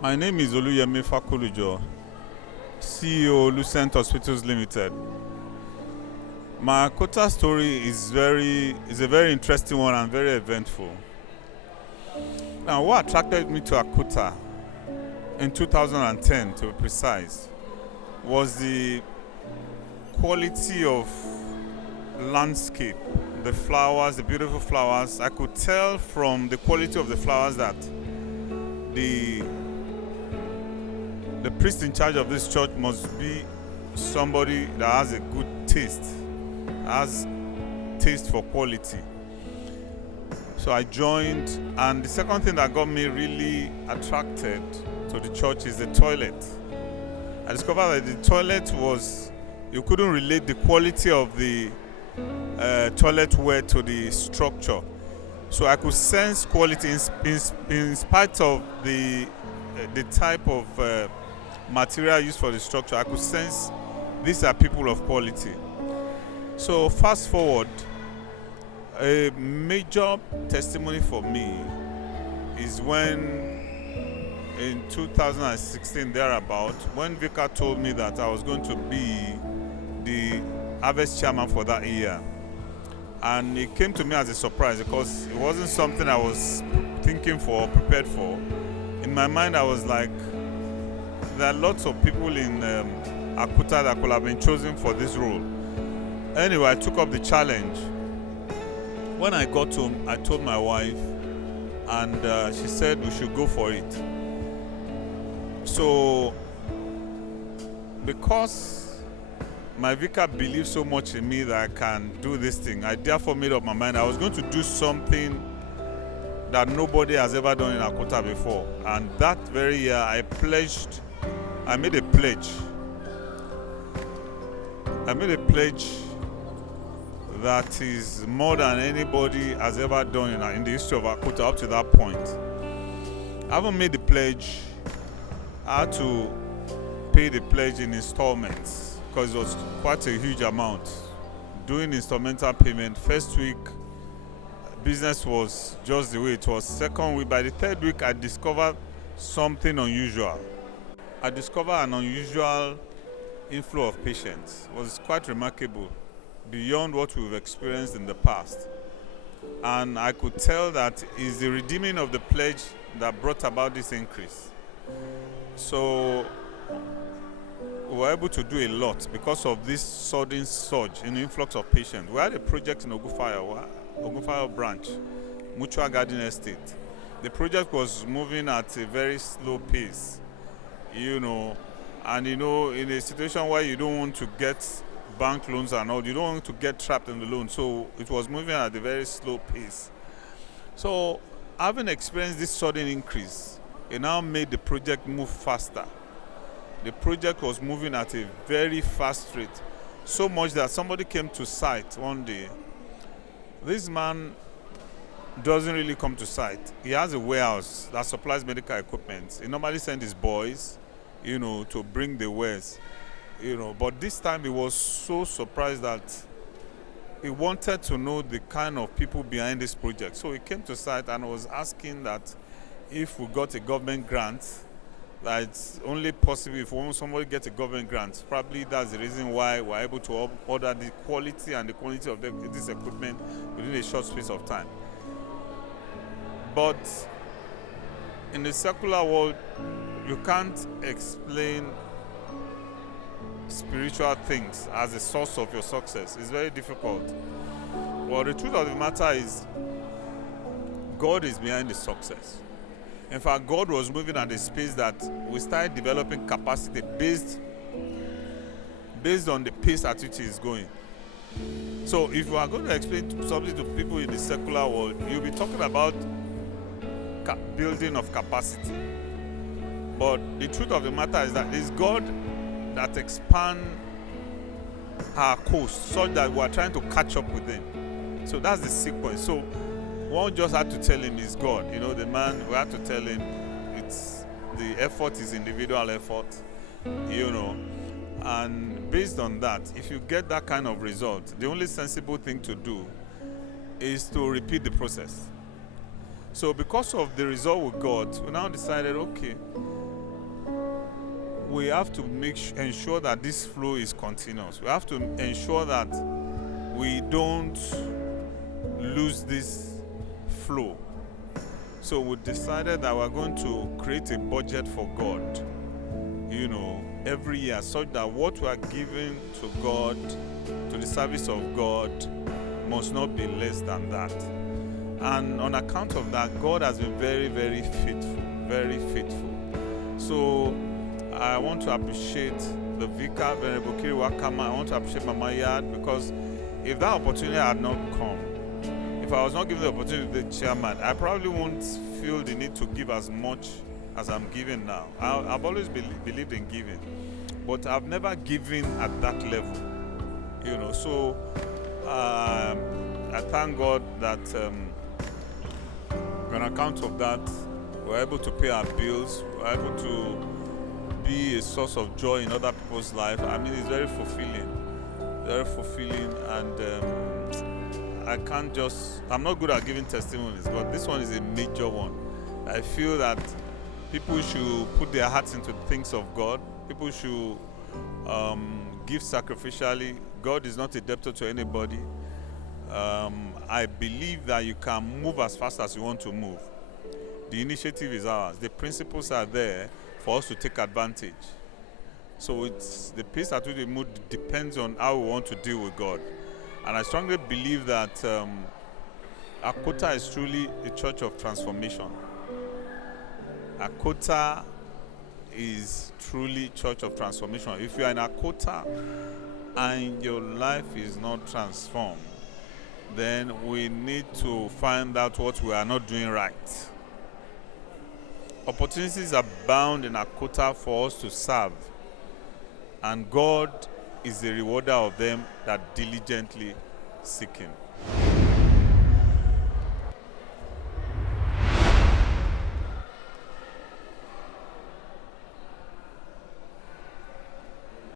My name is Yemi fakolujo, CEO Lucent Hospitals Limited. My ACOTA story is a very interesting one and very eventful. Now, what attracted me to ACOTA in 2010, to be precise, was the quality of landscape, the flowers, the beautiful flowers. I could tell from the quality of the flowers that the priest in charge of this church must be somebody that has a good taste, has taste for quality. So I joined, and the second thing that got me really attracted to the church is the toilet. I discovered that the toilet you couldn't relate the quality of the toilet ware to the structure. So I could sense quality in spite of the type of material used for the structure. I could sense these are people of quality. So fast forward, a major testimony for me is when in 2016 thereabout, when Vicar told me that I was going to be the harvest chairman for that year. And it came to me as a surprise because it wasn't something I was thinking for or prepared for. In my mind, I was like, there are lots of people in ACOTA that could have been chosen for this role. Anyway, I took up the challenge. When I got home, I told my wife, and she said we should go for it. So, because my vicar believed so much in me that I can do this thing, I therefore made up my mind I was going to do something that nobody has ever done in ACOTA before. And that very year, I made a pledge. That is more than anybody has ever done in the history of ACOTA up to that point. I haven't made the pledge. I had to pay the pledge in installments because it was quite a huge amount. Doing instrumental payment, first week, business was just the way it was. Second week, by the third week, I discovered something unusual. I discovered an unusual inflow of patients. It was quite remarkable, beyond what we've experienced in the past. And I could tell that it's the redeeming of the pledge that brought about this increase. So we were able to do a lot because of this sudden surge in influx of patients. We had a project in Ogunfayo branch, Mutual Garden Estate. The project was moving at a very slow pace, and in a situation where you don't want to get bank loans and all, you don't want to get trapped in the loan. So it was moving at a very slow pace. So having experienced this sudden increase, it now made the project move faster. The project was moving at a very fast rate, so much that somebody came to site one day. This man doesn't really come to site. He has a warehouse that supplies medical equipment. He normally sends his boys, to bring the wares, But this time he was so surprised that he wanted to know the kind of people behind this project. So he came to site and was asking that if we got a government grant, that it's only possible if somebody gets a government grant. Probably that's the reason why we're able to order the quality and the quantity of this equipment within a short space of time. But in the secular world, you can't explain spiritual things as a source of your success. It's very difficult. Well, the truth of the matter is, God is behind the success. In fact, God was moving at a space that we started developing capacity based on the pace at which He is going. So if you are going to explain something to people in the secular world, you'll be talking about building of capacity. But the truth of the matter is that it's God that expands our coast such that we are trying to catch up with Him. So that's the sequence. So one just had to tell him he's God. The man, we had to tell him the effort is individual effort, and based on that, if you get that kind of result, the only sensible thing to do is to repeat the process. So because of the result we got, we now decided, okay, we have to ensure that this flow is continuous. We have to ensure that we don't lose this flow. So we decided that we're going to create a budget for God, every year, such that what we are giving to God, to the service of God, must not be less than that. And on account of that, God has been very, very faithful, very faithful. So I want to appreciate the Vicar, Venerable Kiri Wakama. I want to appreciate Mama Yad, because if that opportunity had not come, if I was not given the opportunity to be the chairman, I probably won't feel the need to give as much as I'm giving now. I've always believed in giving, but I've never given at that level, So I thank God that on account of that, we're able to pay our bills, we're able to be a source of joy in other people's life. I mean, it's very fulfilling, and I'm not good at giving testimonies, but this one is a major one. I feel that people should put their hearts into the things of God. People should give sacrificially. God is not a debtor to anybody. I believe that you can move as fast as you want to move. The initiative is ours. The principles are there for us to take advantage. So the pace at which we move depends on how we want to deal with God. And I strongly believe that ACOTA is truly a church of transformation. ACOTA is truly church of transformation. If you are in ACOTA and your life is not transformed, then we need to find out what we are not doing right. Opportunities abound in ACOTA for us to serve, and God is the rewarder of them that diligently seek Him.